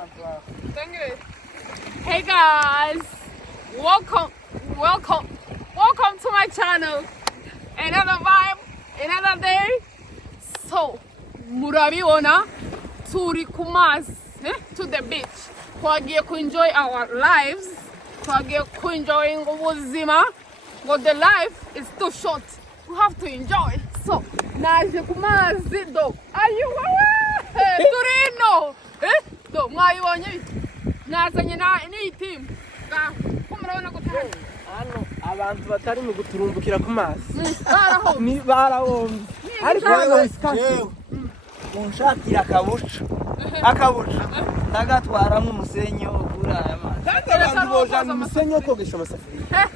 Thank you. Hey guys, welcome to my channel. Another vibe, another day. So, murabiona turi kumazi, to the beach. Twagiye to enjoy our lives. Twagiye to enjoy ubuzima. But the life is too short. We have to enjoy. So, naje kumazi do. Ayu Turino. Do mwayibonye bite? Nazanye ni team. Kumurabona gutanga. Hano abantu batari mu guturumbukira ku mazi. Baraho. Ni baraho. Ariko hano isikasi. Munshakira akabuca ndagatwara nk'umusenyi wo kuraya amazi. Kandi abantu bojana umusenyi wo kogesha amasafuriya.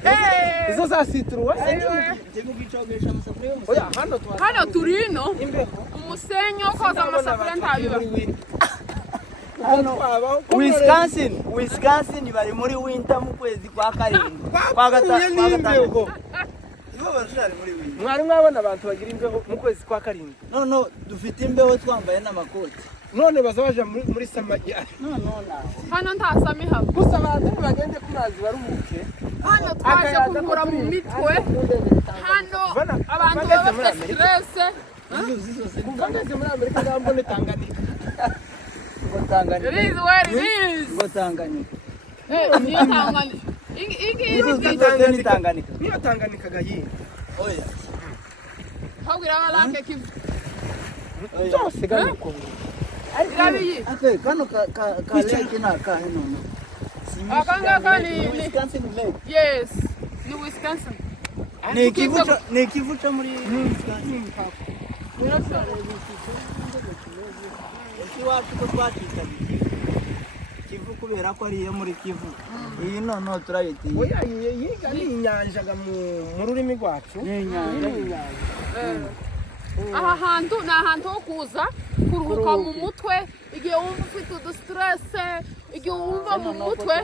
Izo za citrouille Ndimo gicogesha amasafuriya. oya hano Turino. imbeho. Umusenyi wo koza amasafuriya ntabiba. Wisconsin bari muri winter mu kwezi kwa karindwi. Kwa gatatu. Mwari mwabona abantu bagira imbeho mu kwezi kwa karindwi. No, dufite imbeho twambaye n'amakoti. None bazabaja muri samajya. Hano nta sami haba. Gusa abantu bagende ku mazi barumuke. Hano twaje kuvura mu mitwe. Hano abantu baba bafite stress. Kuva ngeze muri Amerika ngambone Tanganyika. It is what it is. Ngo Tanganyika. Ni Tanganyika. Ni Tanganyika. Niyo Tanganyika gayi. Oya. Hawira balake kivu. Zose ganuko. Irabiyi. Ake kano ka lake na ka hino. Akanga ni Wisconsin lake. Yes. Ni Wisconsin. Ni kivuca muri Wisconsin. Iwacu ko twacikanye Kivu kubera ko ari iyo muri Kivu. Iyi no turayiti. Oya yiga ni inyanja mu rurimi rwacu. Ni inyanja. Aha hantu ni ahantu ho kuza kuruhuka mu mutwe igihe wumva ufite udustress, igihe wumva mu mutwe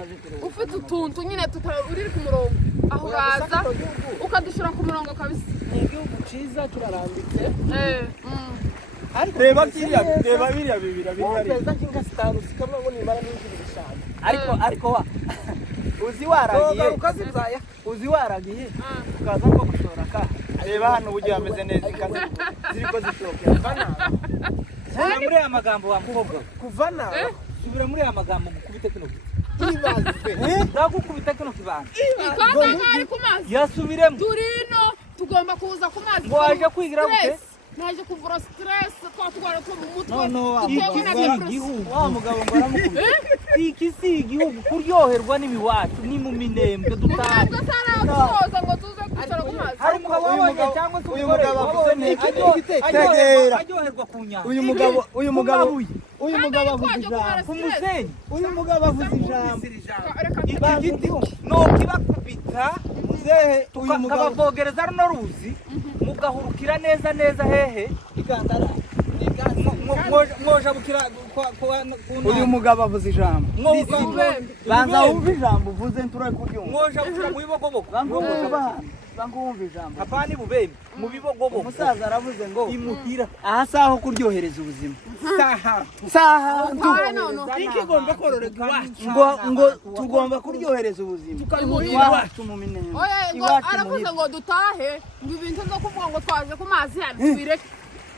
ufite utuntu nyine uri ku murongo, aho uraza ukadushira ku murongo kabisa. Ni igihugu ciza turarambitse. Reba biriya bibira bihari. Peza kinga sitanu sikamwe ngo nimara n'injiri bishaka. Ariko uzi waragiye ukaza ko gushora ka. Reba hano uburyo hameze neza ikaze ziriko zishokera. Subira muri aya magambo wa mukobwa. Kuva nawe Subira muri aya magambo gukubite kino kiti. ibaze. Ndagukubita kino kibanga. Ikanga nkari ku mazi. Yasubiremo. Turino tugomba kuza ku mazi. Ngo waje kwigira gute? Naje kuvura stress kwa tugwara two mu mutwe. No, igihugu. Wa mugabo ngo aramukubita. Iki si igihugu kuryoherwa n'ibiwacu ni mu minembwe dutaha. Tuzoza ngo tuze kwicara ku mazi. Hari umugabo wabonye cyangwa se uyu mugabo afite tegera. Aryoherwa ku nyanja. Uyu mugabo avuze ijambo. Ku musenyi. Uyu mugabo avuze ijambo. Iki giti no kibakubita muzehe uyu mugabo kabavogereza runo ruzi mugahurukira neza hehe ikandara mwoja bukira uyu mugabo avuze ijambo banza wumva ijambo uvuze ntura kuryumva mwoja bukira mu bibogobogo bango wumva ijambo hapani bubembe mu bibogobogo umusaza aravuze ngo imuhira aha saho kuryohereza ubuzima saha ikigomba kororega iwacu. ngo tugomba kuryohereza ubuzima iwacu mu minembwe aravuze ngo dutahe ngo ibintu byo kuvuga ngo twaje ku mazi hano tubireke.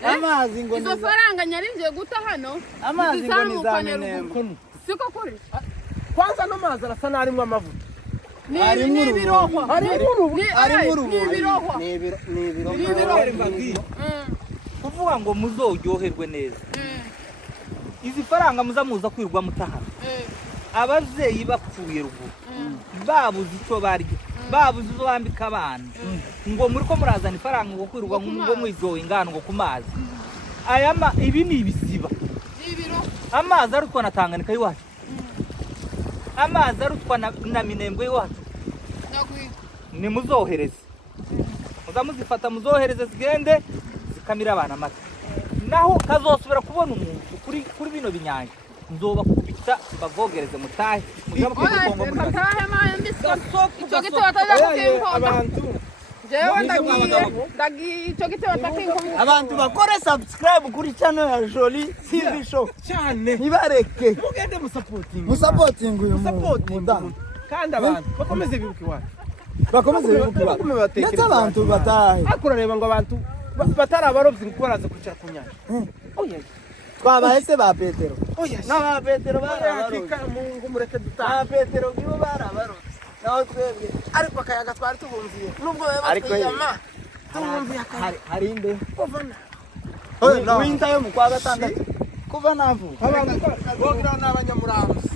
Amazi ngo izo faranga nyarinje guta hano amazi ngo ni za minembwe. Siko kuri Kwanza no mazi arasa narimo amavuta. ni ibirohwa. Kuvuga ngo muzoryoherwe neza. Izi faranga muza kwirwa mutahana. Abavyeyi bapfuye ruguru. Babuze ico barya. Babuze izo bambika abana. Ngo muri ko murazana ifaranga ngo kwirwa ngo mwizoye ingano ngo ku mazi. Ibi ni ibisiba. Amazi arutwa na Tanganyika iwacu. Amazi arutwa na minembwe iwacu. Ni muzohereze. Muzamuzifata muzohereze zigende zikamira abana amata. Naho kazosubira kubona umuntu kuri bino binyanja. Nzoba kubita bavogereze mutahe. Mujya Abantu jewe ndagiye icyo gitebo ndakinkomye abantu bakore subscribe kuri channel ya Jolie TV show cyane nibareke mugende musapoting uyu musapoting kandi abantu bakomeze bibuke iwacu bakomeze bibuke ndetse abantu batahe akurareba ngo abantu batari abarobyi ngo baraza kwicara ku nyanja oya twabaye se ba Petero oya na Petero barabarobyi mungu mureke dutaha na Petero nibo barabarobyi naho twebwe ariko akayaga twari tubumviye nubwo ariko tubumviye akayaga hari inde kuvana winter yo mu kwa gatandatu kuva navuka abantu bogira n'abanyamuramzi